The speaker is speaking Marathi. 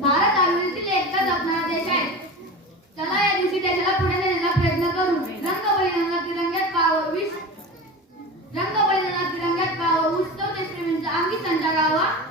भारत हा विविधतेतील एकता जपणारा देश आहे. चला या दिवशी देशाला पुढे नेण्याचा प्रयत्न करू. रंग बलिदानात तिरंग्यात पाहावं, उत्सव देशप्रेमींचा अंगी संचारावा.